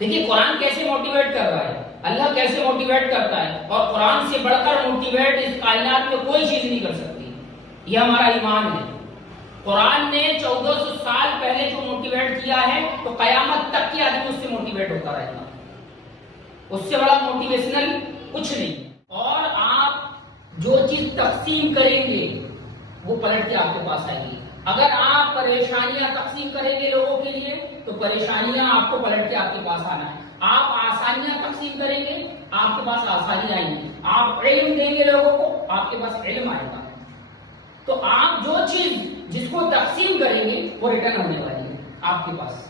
دیکھیے قرآن کیسے موٹیویٹ کر رہا ہے، اللہ کیسے موٹیویٹ کرتا ہے، اور قرآن سے بڑھ کر موٹیویٹ اس کائنات میں کوئی چیز نہیں کر سکتی. یہ ہمارا ایمان ہے. قرآن نے 1400 سال پہلے جو موٹیویٹ کیا ہے تو قیامت تک کے آدمی اس سے موٹیویٹ ہوتا رہے گا. اس سے بڑا موٹیویشنل کچھ نہیں. اور آپ جو چیز تقسیم کریں گے وہ پلٹ کے آپ کے پاس آئے گی. اگر آپ پریشانیاں تقسیم کریں گے لوگوں کے لیے تو پریشانیاں آپ کو پلٹ کے آپ کے پاس آنا ہے. آپ آسانیاں تقسیم کریں گے آپ کے پاس آسانی آئیں گی. آپ علم دیں گے لوگوں کو آپ کے پاس علم آئے گا. تو آپ جو چیز جس کو تقسیم کریں گے وہ ریٹرن ہونے والی ہے آپ کے پاس.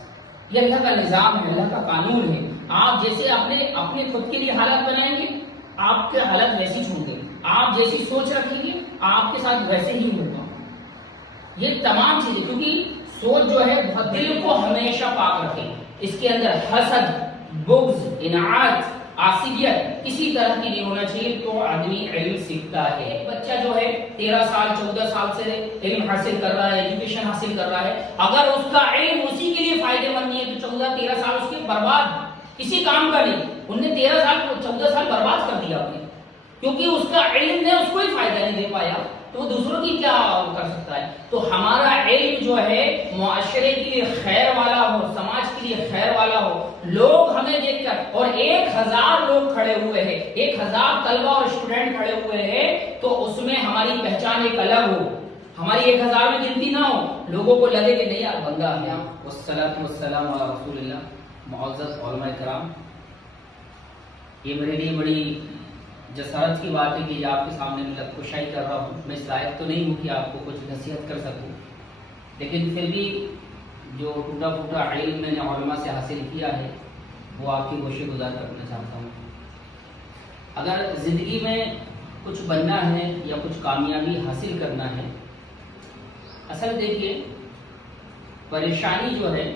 یہ اللہ کا نظام ہے، اللہ کا قانون ہے. آپ جیسے اپنے خود کے لیے حالت بنائیں گے آپ کے حالت ویسی ہوں گے. آپ جیسی سوچ رکھیں گے آپ کے ساتھ ویسے ہی ہوگا. یہ تمام چیزیں، کیونکہ سوچ جو ہے بہت دل کو ہمیشہ پاک رکھے. اس کے اندر حسد، بغض، اناد، عصبیت کسی طرح کی نہیں ہونا چاہیے. تو آدمی علم سیکھتا ہے. بچہ جو ہے 13 سال 14 سال سے علم حاصل کر رہا ہے، ایجوکیشن حاصل کر رہا ہے. اگر اس کا علم اسی کے لیے فائدے مند نہیں ہے تو 14-13 سال اس کے برباد، کسی کام کا نہیں. انہوں نے 13 سال 14 سال برباد کر دیا اپنے، کیونکہ اس کا علم نے اس کو ہی فائدہ نہیں دے پایا تو وہ دوسروں کی کیا کر سکتا ہے. تو ہمارا علم جو ہے معاشرے کے لیے خیر والا ہو، سماج کے لیے خیر والا ہو. لوگ ہمیں دیکھ کر، اور 1000 لوگ کھڑے ہوئے ہیں، 1000 طلبہ اور اسٹوڈنٹ کھڑے ہوئے ہیں تو اس میں ہماری پہچان ایک الگ ہو. ہماری 1000 میں گنتی نہ ہو، لوگوں کو لگے کہ نہیں یار بندہ ہے. والصلاۃ والسلام علی رسول اللہ. معزز علماء کرام، یہ میرے لیے بڑی جسارت کی بات ہے کہ آپ کے سامنے میں لبکشائی کر رہا ہوں. میں اس لائق تو نہیں ہوں کہ آپ کو کچھ نصیحت کر سکوں، لیکن پھر بھی جو ٹوٹا پھوٹا علم میں نے علماء سے حاصل کیا ہے وہ آپ کی گوشے گزار کرنا چاہتا ہوں. اگر زندگی میں کچھ بننا ہے یا کچھ کامیابی حاصل کرنا ہے، اصل دیکھیے پریشانی جو ہے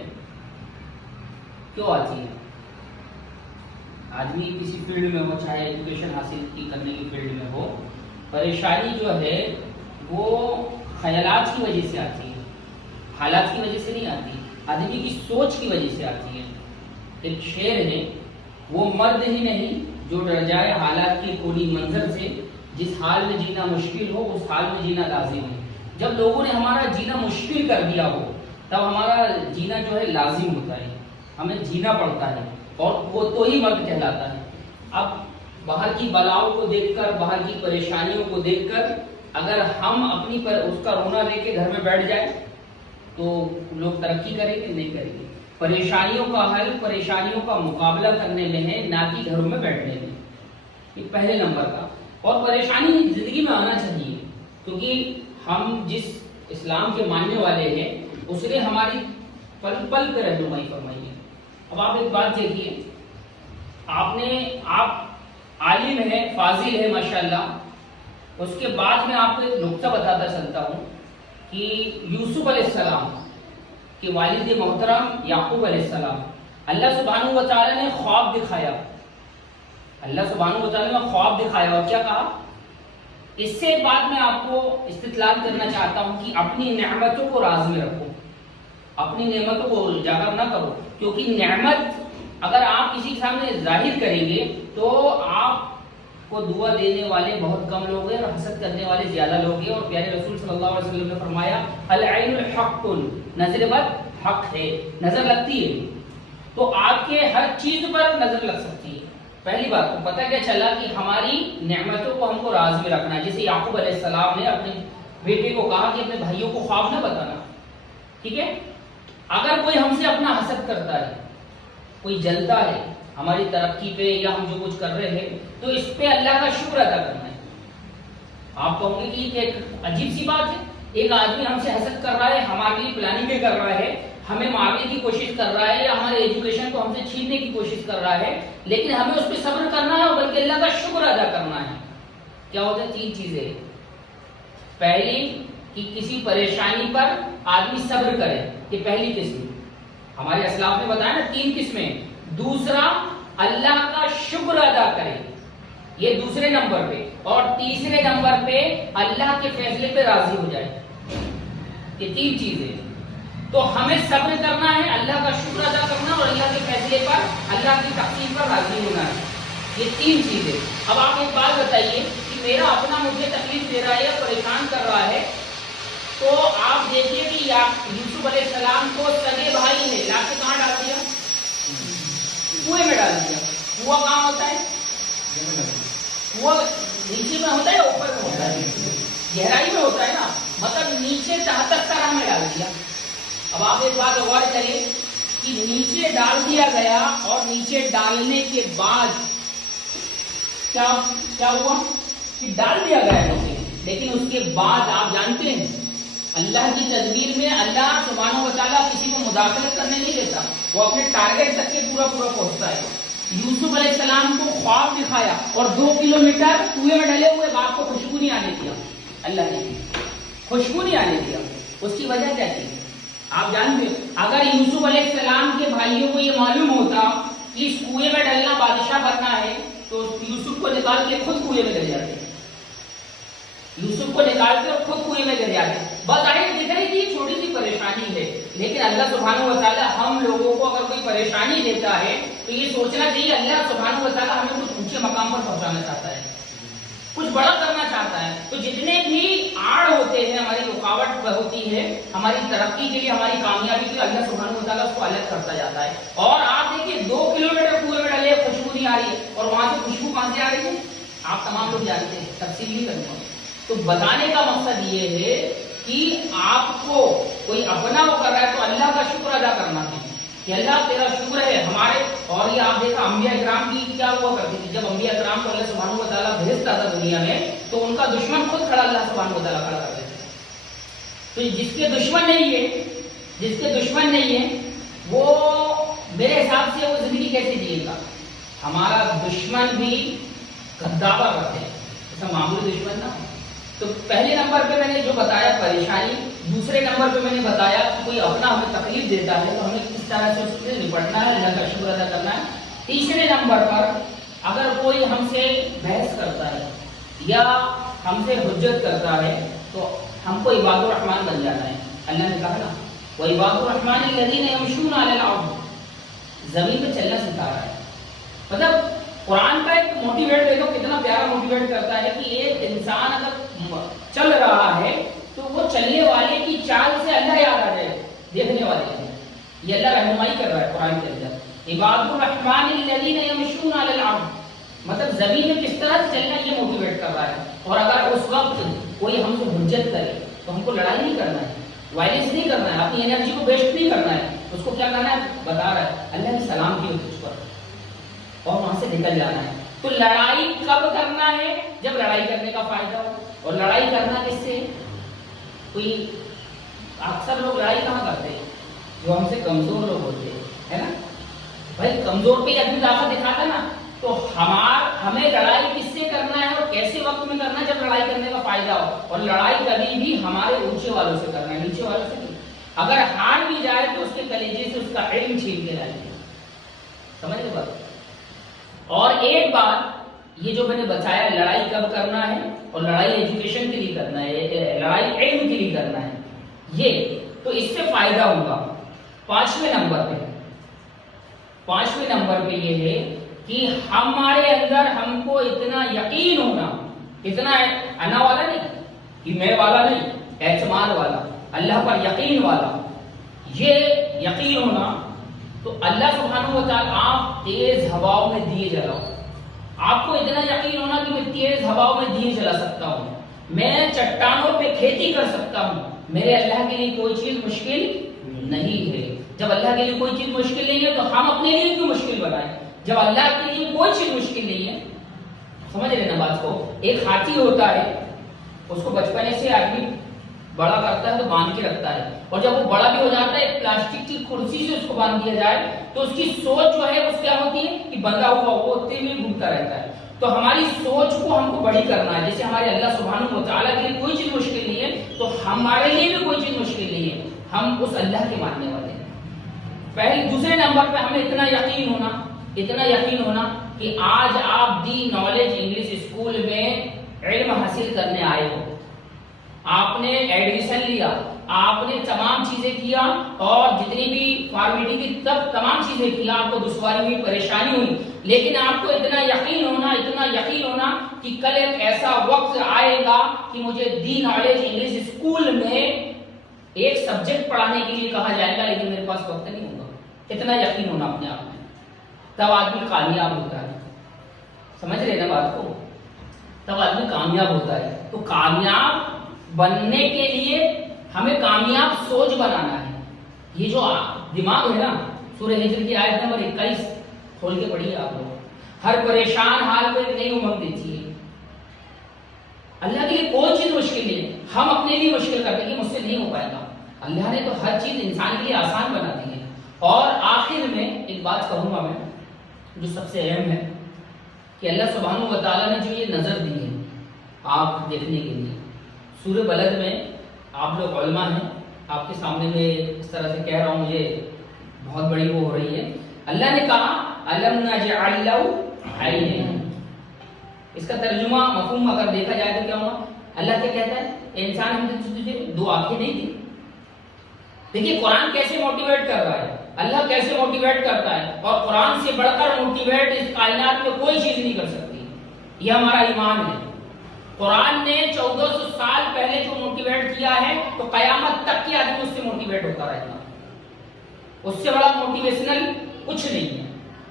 کیوں آتی ہے. آدمی کسی فیلڈ میں ہو، چاہے ایجوکیشن حاصل کرنے کی فیلڈ میں ہو، پریشانی جو ہے وہ خیالات کی وجہ سے آتی ہے، حالات کی وجہ سے نہیں آتی. آدمی کی سوچ کی وجہ سے آتی ہے. ایک شعر ہے، وہ مرد ہی نہیں جو ڈر جائے حالات کی کوری منظر سے، جس حال میں جینا مشکل ہو اس حال میں جینا لازم ہے. جب لوگوں نے ہمارا جینا مشکل کر دیا ہو تب ہمارا جینا جو ہے لازم ہوتا ہے، ہمیں جینا پڑتا ہے، اور وہ تو ہی مرد کہلاتا ہے. اب باہر کی بلاؤں کو دیکھ کر، باہر کی پریشانیوں کو دیکھ کر اگر ہم اپنی پر اس کا رونا لے کے گھر میں بیٹھ جائیں تو لوگ ترقی کریں گے؟ نہیں کریں گے. پریشانیوں کا حل پریشانیوں کا مقابلہ کرنے میں ہے، نہ کہ گھروں میں بیٹھنے میں. یہ پہلے نمبر کا. اور پریشانی زندگی میں آنا چاہیے، کیونکہ ہم جس اسلام کے ماننے والے ہیں اس نے ہماری پل پل پہ رہنمائی فرمائی ہے. اب آپ ایک بات دیکھیے، آپ عالم ہے، فاضل ہے ماشاءاللہ. اس کے بعد میں آپ کو ایک نقطہ بتاتا چلتا ہوں کہ یوسف علیہ السلام کے والد محترم یعقوب علیہ السلام، اللہ سبحانہ و تعالی نے خواب دکھایا. اللہ سبحانہ و تعالی نے خواب دکھایا اور کیا کہا؟ اس سے بعد میں آپ کو استدلال کرنا چاہتا ہوں کہ اپنی نعمتوں کو راز میں رکھو، اپنی نعمتوں کو اجاگر نہ کرو. کیونکہ نعمت اگر آپ کسی کے سامنے ظاہر کریں گے تو آپ کو دعا دینے والے بہت کم لوگ ہیں اور حسد کرنے والے زیادہ لوگ ہیں. اور پیارے رسول صلی اللہ علیہ وسلم نے فرمایا العین الحق، نظر بد حق ہے، نظر لگتی ہے. تو آپ کے ہر چیز پر نظر لگ سکتی ہے. پہلی بات تو پتہ کیا چلا کہ ہماری نعمتوں کو ہم کو راز میں رکھنا ہے. جیسے یعقوب علیہ السلام نے اپنے بیٹے کو کہا کہ اپنے بھائیوں کو خواب نہ بتانا، ٹھیک ہے. اگر کوئی ہم سے اپنا حسد کرتا ہے، کوئی جلتا ہے ہماری ترقی پہ یا ہم جو کچھ کر رہے ہیں، تو اس پہ اللہ کا شکر ادا کرنا ہے. آپ کہوں گے کہ یہ ایک عجیب سی بات ہے، ایک آدمی ہم سے حسد کر رہا ہے، ہمارے لیے پلاننگ کر رہا ہے، ہمیں مارنے کی کوشش کر رہا ہے یا ہمارے ایجوکیشن کو ہم سے چھیننے کی کوشش کر رہا ہے، لیکن ہمیں اس پہ صبر کرنا ہے اور بلکہ اللہ کا شکر ادا کرنا ہے. کیا ہوتا ہے؟ 3 چیزیں. پہلی کہ کسی پریشانی پر آدمی صبر کرے، یہ پہلی قسم. ہمارے اسلاف نے بتایا نا 3 قسمیں. دوسرا اللہ کا شکر ادا کرے، یہ دوسرے نمبر پہ. اور تیسرے نمبر پہ اللہ کے فیصلے پہ راضی ہو جائے. یہ 3 چیزیں. تو ہمیں صبر کرنا ہے، اللہ کا شکر ادا کرنا اور اللہ کے فیصلے پر اللہ کی تقسیم پر راضی ہونا ہے. یہ 3 چیزیں. اب آپ ایک بات بتائیے کہ میرا اپنا مجھے تکلیف دے رہا ہے یا پریشان کر رہا ہے، تو آپ دیکھیے کہ یوسف علیہ السلام کو سگے بھائی نے لا کے کہاں ڈال دیا؟ کنویں میں ڈال دیا. کنواں کہاں ہوتا ہے؟ کنواں نیچے میں ہوتا ہے یا اوپر میں ہوتا ہے؟ گہرائی میں ہوتا ہے نا، مطلب نیچے تحت تک میں ڈال دیا. اب آپ ایک بات غور کریے کہ نیچے ڈال دیا گیا، اور نیچے ڈالنے کے بعد کیا ہوا کہ ڈال دیا گیا نیچے، لیکن اس کے بعد آپ جانتے ہیں اللہ کی تدبیر میں اللہ سبحانہ و تعالیٰ کسی کو مداخلت کرنے نہیں دیتا، وہ اپنے ٹارگیٹ تک کے پورا پہنچتا ہے. یوسف علیہ السلام کو خواب دکھایا اور 2 کلومیٹر کنویں میں ڈلے ہوئے باپ کو خوشبو نہیں آنے دیا. اللہ نے خوشبو نہیں آنے دیا. اس کی وجہ کیا تھی آپ جانتے ہیں؟ اگر یوسف علیہ السلام کے بھائیوں کو یہ معلوم ہوتا کہ اس کنویں میں ڈلنا بادشاہ بننا ہے تو یوسف کو نکال کے خود کنویں میں گر جاتے. یوسف کو نکال کے خود کنویں میں گر جاتے. بظاہر دکھ رہی تھی چھوٹی سی پریشانی ہے، لیکن اللہ سبحانہ و تعالیٰ ہم لوگوں کو اگر کوئی پریشانی دیتا ہے تو یہ سوچنا چاہیے اللہ سبحانہ و تعالیٰ ہمیں کچھ اونچے مقام پر پہنچانا چاہتا ہے، کچھ بڑا کرنا چاہتا ہے. تو جتنے بھی آڑ ہوتے ہیں، ہماری رکاوٹ ہوتی ہے ہماری ترقی کے لیے، ہماری کامیابی کے لیے، اللہ سبحانہ و تعالیٰ اس کو الگ کرتا جاتا ہے. اور آپ دیکھیے 2 کلومیٹر کنویں میں ڈلے، خوشبو نہیں آ رہی ہے، اور وہاں سے خوشبو کہاں سے آ رہی ہے آپ تمام لوگ جانتے ہیں، تفصیل نہیں کرنا. تو بتانے کا مقصد یہ ہے کہ آپ کو کوئی اپنا وہ کر رہا ہے تو اللہ کا شکر ادا کرنا ہے کہ اللہ تیرا شکر ہے ہمارے. اور یہ آپ دیکھا انبیاء اکرام کی کیا ہوا کرتی تھی، جب انبیاء اکرام کو اللہ سبحانہ و تعالیٰ بھیجتا تھا دنیا میں تو ان کا دشمن خود کھڑا اللہ سبحانہ و تعالیٰ کھڑا کر دیتے. تو جس کے دشمن نہیں ہے وہ میرے حساب سے وہ زندگی کیسے جیے گا. ہمارا دشمن بھی گداوا کرتے ہیں، ایسا معمولی دشمن نہ. تو پہلے نمبر پہ میں نے جو بتایا پریشانی، دوسرے نمبر پہ میں نے بتایا کہ کوئی اپنا ہمیں تکلیف دیتا ہے تو ہمیں کس طرح سے اس سے نپٹنا ہے، اللہ کا شکر ادا کرنا ہے. تیسرے نمبر پر اگر کوئی ہم سے بحث کرتا ہے یا ہم سے حجت کرتا ہے تو ہم کو عباد الرحمن بن جانا ہے. اللہ نے کہا نا وَعِبَادُ الرَّحْمَنِ الَّذِينَ يَمْشُونَ عَلَى الْأَرْضِ، زمین پہ چلنا سکھا رہا ہے. مطلب قرآن کا ایک موٹیویٹ دیکھو کتنا پیارا موٹیویٹ کرتا ہے کہ ایک انسان اگر چل رہا ہے تو وہ چلنے والے کی چال سے اللہ یاد آ جائے دیکھنے والے ہیں. یہ اللہ رہنمائی کر رہا ہے قرآن کے اندر. عباد الرحمن الذین یمشون علی الارض، مطلب زمین میں کس طرح سے چلنا یہ موٹیویٹ کر رہا ہے. اور اگر اس وقت کوئی ہم سے حجت کرے تو ہم کو لڑائی نہیں کرنا ہے، وائلنس نہیں کرنا ہے، اپنی انرجی کو ویسٹ نہیں کرنا ہے. اس کو کیا کرنا ہے بتا رہا ہے اللہ نے سلام کیا تجھ پر اور وہاں سے نکل جانا ہے. تو لڑائی کب کرنا ہے؟ جب لڑائی کرنے کا فائدہ ہو. اور لڑائی کرنا کس سے؟ کوئی اکثر لوگ لڑائی کہاں کرتے ہیں؟ جو ہم سے کمزور لوگ ہوتے ہیں، ہے نا بھائی. کمزور پہ آدمی طاقت دکھاتا نا. تو ہمیں لڑائی کس سے کرنا ہے اور کیسے وقت میں کرنا ہے؟ جب لڑائی کرنے کا فائدہ ہو. اور لڑائی کبھی بھی ہمارے اونچے والوں سے کرنا ہے، نیچے والوں سے نہیں. اگر ہار بھی جائے تو اس کے کلیجے سے اس کا علم چھین کے لائیں گے. سمجھ گئے بات؟ اور ایک بات یہ جو میں نے بتایا لڑائی کب کرنا ہے، اور لڑائی ایجوکیشن کے لیے کرنا ہے، لڑائی علم کے لیے کرنا ہے، یہ تو اس سے فائدہ ہوگا. 5ویں نمبر پہ یہ ہے کہ ہمارے اندر ہم کو اتنا یقین ہونا، اتنا انا والا نہیں کہ میں والا نہیں، اعتماد والا، اللہ پر یقین والا، یہ یقین ہونا. تو اللہ سبحانہ و تعالیٰ آپ تیز ہواؤں میں دیے جلاؤ. آپ کو اتنا یقین ہونا کہ میں تیز ہواؤں میں دیے جلا سکتا ہوں، میں چٹانوں پہ کھیتی کر سکتا ہوں. میرے اللہ کے لیے کوئی چیز مشکل نہیں ہے. جب اللہ کے لیے کوئی چیز مشکل نہیں ہے تو ہم اپنے لیے کیوں مشکل بنائیں؟ جب اللہ کے لیے کوئی چیز مشکل نہیں ہے. سمجھ رہے نا بات کو؟ ایک ہاتھی ہوتا ہے، اس کو بچپنے سے آدمی بڑا کرتا ہے تو باندھ کے رکھتا ہے، اور جب وہ بڑا بھی ہو جاتا ہے ایک پلاسٹک کی کرسی سے اس کو باندھ دیا جائے تو اس کی سوچ جو ہے اس کیا ہوتی ہے کہ بندھا ہوا وہ اتنے میں گھومتا رہتا ہے. تو ہماری سوچ کو ہم کو بڑی کرنا ہے. جیسے ہمارے اللہ سبحانہ و تعالیٰ کے لیے کوئی چیز مشکل نہیں ہے تو ہمارے لیے بھی کوئی چیز مشکل نہیں ہے. ہم اس اللہ کے ماننے والے ہیں. دوسرے نمبر پہ ہمیں اتنا یقین ہونا کہ آج آپ دی نالج انگلش اسکول میں علم حاصل کرنے آئے ہو، آپ نے ایڈمیشن لیا، آپ نے تمام چیزیں کیا اور جتنی بھی فارمیٹی کی تمام چیزیں کیا، آپ کو دشواری ہوئی، پریشانی ہوئی، لیکن آپ کو اتنا یقین ہونا کہ کل ایک ایسا وقت آئے گا کہ مجھے دی نالج انگلش اسکول میں ایک سبجیکٹ پڑھانے کے لیے کہا جائے گا، لیکن میرے پاس وقت نہیں ہوگا. اتنا یقین ہونا اپنے آپ میں، تب آدمی کامیاب ہوتا ہے. سمجھ رہے نا بات کو؟ تب آدمی کامیاب ہوتا ہے. تو کامیاب بننے کے لیے ہمیں کامیاب سوچ بنانا ہے. یہ جو دماغ ہے نا، سورہ ہجر کی آیت نمبر 21 کھول کے پڑھیے آپ لوگ. ہر پریشان حال کو ایک نئی امنگ دیتی ہے. اللہ کے لیے کوئی چیز مشکل نہیں ہے، ہم اپنے لیے مشکل کرتے ہیں کہ مجھ سے نہیں ہو پائے گا. اللہ نے تو ہر چیز انسان کے لیے آسان بنا دی ہے. اور آخر میں ایک بات کہوں گا میں جو سب سے اہم ہے کہ اللہ سبحانہ و تعالیٰ نے جو یہ نظر دی ہے آپ دیکھنے کے لیے، سورہ بلد میں آپ لوگ علماء ہیں، آپ کے سامنے میں اس طرح سے کہہ رہا ہوں، مجھے بہت بڑی وہ ہو رہی ہے. اللہ نے کہا الم نجعل لہ عینین. اس کا ترجمہ مفہوم اگر دیکھا جائے تو کیا ہوگا؟ اللہ کیا کہتا ہے؟ اے انسان ہم نے تجھے دو آنکھیں نہیں دی. دیکھیے قرآن کیسے موٹیویٹ کر رہا ہے، اللہ کیسے موٹیویٹ کرتا ہے، اور قرآن سے بڑھ کر موٹیویٹ اس کائنات میں کوئی چیز نہیں کر سکتی. یہ ہمارا ایمان ہے. قرآن نے 1400 سال پہلے جو موٹیویٹ کیا ہے تو قیامت تک کی آدمی اس سے موٹیویٹ ہوتا رہے گا. اس سے بڑا موٹیویشنل کچھ نہیں ہے.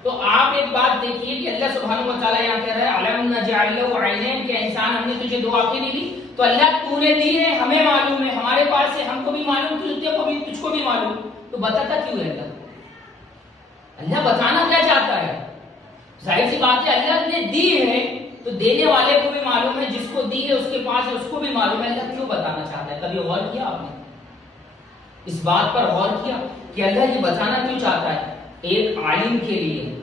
تو آپ ایک بات دیکھیے کہ اللہ سبحانہ و تعالیٰ یہاں کہہ رہا ہے الم نجعل لہ عینین، کہ انسان ہم نے تجھے دو آنکھیں نہیں دی. تو اللہ تو نے دی ہے، ہمیں معلوم ہے، ہمارے پاس ہے، ہم کو بھی معلوم، تجھ کو بھی معلوم. تو بتاتا کیوں رہتا؟ اللہ بتانا کیا چاہتا ہے؟ ظاہر سی بات ہے اللہ نے دی ہے تو دینے والے کو بھی معلوم ہے، جس کو دی ہے اس کے پاس ہے اس کو بھی معلوم ہے. اللہ کیوں بتانا چاہتا ہے؟ کبھی غور کیا آپ نے اس بات پر؟ غور کیا کہ اللہ یہ بتانا کیوں چاہتا ہے؟ ایک عالم کے لیے،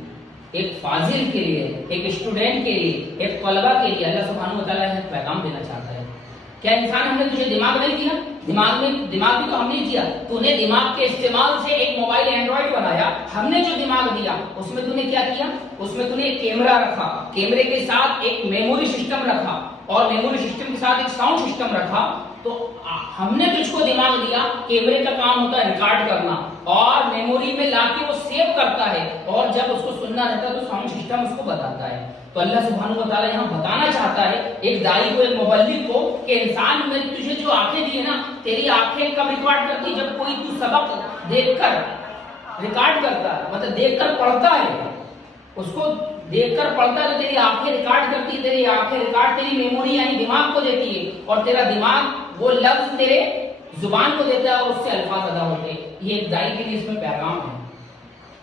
ایک فاضل کے لیے، ایک اسٹوڈنٹ کے لیے، ایک طلبہ کے لیے اللہ سبحانہ و تعالیٰ ایک پیغام دینا چاہتا ہے. کیا انسان ہم نے تجھے دماغ نہیں دیا؟ دماغ بھی تو ہم نے دیا. تو نے دماغ کے استعمال سے ایک موبائل اینڈرائڈ بنایا. ہم نے جو دماغ دیا اس میں تو نے کیا کیا؟ اس میں تو نے ایک کیمرہ رکھا، کیمرے کے ساتھ ایک میموری سسٹم رکھا، اور میموری سسٹم کے ساتھ ایک ساؤنڈ سسٹم رکھا. تو ہم نے تجھ کو دماغ دیا. کیمرے کا کام ہوتا ہے ریکارڈ کرنا، اور میموری میں لا کے وہ سیو کرتا ہے، اور جب اس کو سننا رہتا ہے تو ساؤنڈ سسٹم اس کو بتاتا ہے. تو اللہ سبحانہ و تعالیٰ یہاں بتانا چاہتا ہے ایک داعی کو، ایک مبلغ کو، کہ انسان میں تجھے جو آنکھیں دی ہے نا، تیری آنکھیں کب ریکارڈ کرتی؟ جب کوئی تو سبق دیکھ کر ریکارڈ کرتا ہے، مطلب دیکھ کر پڑھتا ہے، اس کو دیکھ کر پڑھتا ہے تو تیری آنکھیں ریکارڈ کرتی ہے. تیری آنکھیں ریکارڈ تیری میموری یعنی دماغ کو دیتی ہے، اور تیرا دماغ وہ لفظ تیرے زبان کو دیتا ہے اور اس سے الفاظ ادا ہوتے ہیں. یہ ایک داعی کے لیے اس میں پیغام ہے،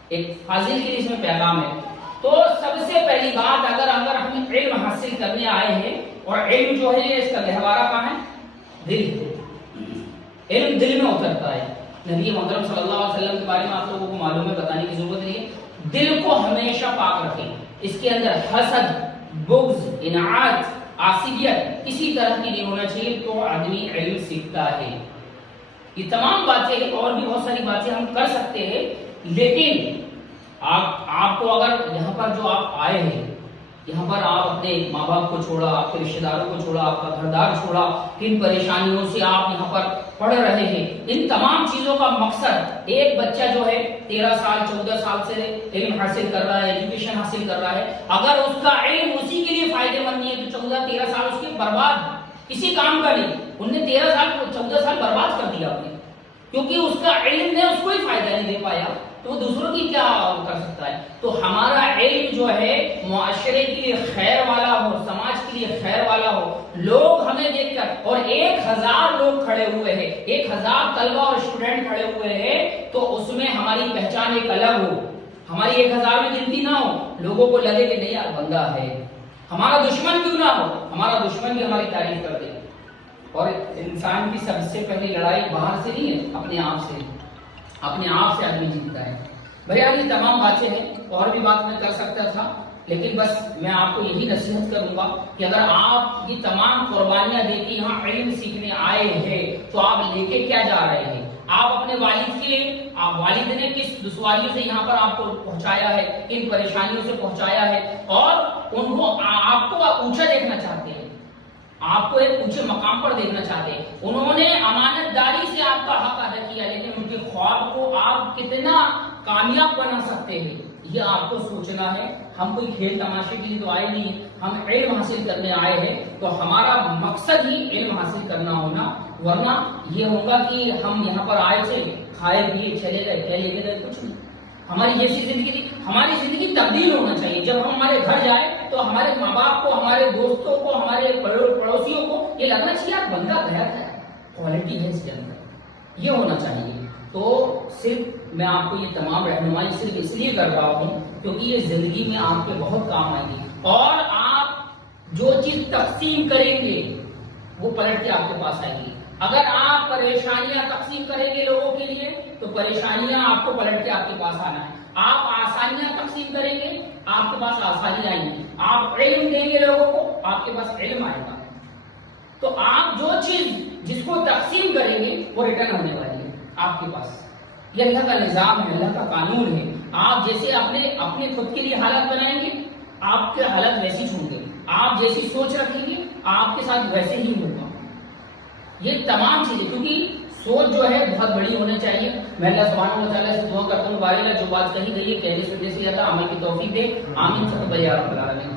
ایک فاضل کے لیے اس میں پیغام ہے. تو سب سے پہلی بات، اگر ہم علم حاصل کرنے آئے ہیں، اور علم جو ہے اس کا گہوارہ کہاں ہے؟ دل. علم دل میں اترتا ہے. نبی محترم صلی اللہ علیہ وسلم کے بارے میں آپ لوگوں کو معلوم ہے، بتانے کی ضرورت نہیں ہے. دل کو ہمیشہ پاک رکھیں. اس کے اندر حسد، بغض، اناعت، عصبیت کسی طرح کی نہیں ہونا چاہیے. تو آدمی علم سیکھتا ہے. یہ تمام باتیں اور بھی بہت ساری باتیں ہم کر سکتے ہیں، لیکن آپ کو اگر یہاں پر جو آپ آئے ہیں، یہاں پر آپ اپنے ماں باپ کو چھوڑا، آپ کے رشتہ داروں کو چھوڑا، آپ کا گھر دار چھوڑا، کن پریشانیوں سے آپ یہاں پر پڑھ رہے ہیں، ان تمام چیزوں کا مقصد، ایک بچہ جو ہے 13 سال 14 سال سے علم حاصل کر رہا ہے، ایجوکیشن حاصل کر رہا ہے، اگر اس کا علم اسی کے لیے فائدے مند نہیں ہے تو 14-13 سال اس کے برباد، کسی کام کا نہیں. انہوں نے 13 سال 14 سال برباد کر دیا اپنے، کیونکہ اس کا علم نے اس کو ہی فائدہ نہیں دے پایا، تو وہ دوسروں کی کیا کر سکتا ہے. تو ہمارا علم جو ہے معاشرے کے لیے خیر والا ہو، سماج کے لیے خیر والا ہو. لوگ ہمیں دیکھ کر، اور 1000 لوگ کھڑے ہوئے ہیں، 1000 طلبہ اور اسٹوڈنٹ کھڑے ہوئے ہیں، تو اس میں ہماری پہچان ایک الگ ہو، ہماری 1000 میں گنتی نہ ہو، لوگوں کو لگے کہ نہیں یار بندہ ہے. ہمارا دشمن کیوں نہ ہو، ہمارا دشمن بھی ہماری تعریف کر دے. اور انسان کی سب سے پہلی لڑائی باہر سے نہیں ہے، اپنے آپ سے. اپنے آپ سے آدمی جیتتا ہے. بھیا یہ تمام باتیں ہیں، اور بھی بات میں کر سکتا تھا، لیکن بس میں آپ کو یہی نصیحت کروں گا کہ اگر آپ یہ تمام قربانیاں دے کے یہاں علم سیکھنے آئے ہیں تو آپ لے کے کیا جا رہے ہیں؟ آپ اپنے والد نے کس دشواریوں سے یہاں پر آپ کو پہنچایا ہے، کن پریشانیوں سے پہنچایا ہے، اور ان کو آپ کو اونچا دیکھنا چاہتے ہیں. آپ کو ایک اونچے مقام پر دیکھنا چاہتے ہیں. انہوں نے امانت داری سے آپ کا حق ادا کیا، لیکن ان کے خواب کو آپ کتنا کامیاب بنا سکتے ہیں یہ آپ کو سوچنا ہے. ہم کوئی کھیل تماشے کے لیے تو آئے نہیں، ہم علم حاصل کرنے آئے ہیں، تو ہمارا مقصد ہی علم حاصل کرنا ہونا، ورنہ یہ ہوگا کہ ہم یہاں پر آئے تھے، کھائے پیے چلے گئے، کیا لے کے گئے؟ کچھ نہیں. ہماری جیسی زندگی تھی، ہماری زندگی تبدیل ہونا چاہیے. جب ہم ہمارے گھر جائیں تو ہمارے ماں باپ کو، ہمارے دوستوں کو، ہمارے پڑوسیوں کو یہ لگنا چاہیے آپ بندہ گیا تھا، کوالٹی ہے اس کے اندر، یہ ہونا چاہیے. تو صرف میں آپ کو یہ تمام رہنمائی صرف اس لیے کر رہا ہوں کیونکہ یہ زندگی میں آپ کے بہت کام آئے گی، اور آپ جو چیز تقسیم کریں گے وہ پلٹ کے آپ کے پاس آئے گی. اگر آپ پریشانیاں تقسیم کریں گے لوگوں کے لیے تو پریشانیاں آپ کو پلٹ کے آپ کے پاس آنا ہے. آپ آسانیاں تقسیم کریں گے آپ کے پاس آسانی آئیں گی. آپ علم دیں گے لوگوں کو آپ کے پاس علم آئے گا. تو آپ جو چیز جس کو تقسیم کریں گے وہ ریٹرن ہونے والی ہے آپ کے پاس. یہ اللہ کا نظام ہے، اللہ کا قانون ہے. آپ جیسے اپنے خود کے لیے حالت بنائیں گے آپ کے حالت ویسی ہوں گے، آپ جیسی سوچ رکھیں گے آپ کے ساتھ ویسے ہی ہوگا. یہ تمام چیزیں، کیونکہ سوچ جو ہے بہت بڑی ہونی چاہیے. میں اللہ سبحانہ و تعالیٰ سے دعا کرتا ہوں بارے جو بات کہی گئی ہے کہنے سننے سے زیادہ عمل کی توفیق دے. آمین. سب بڑے رب العالمین.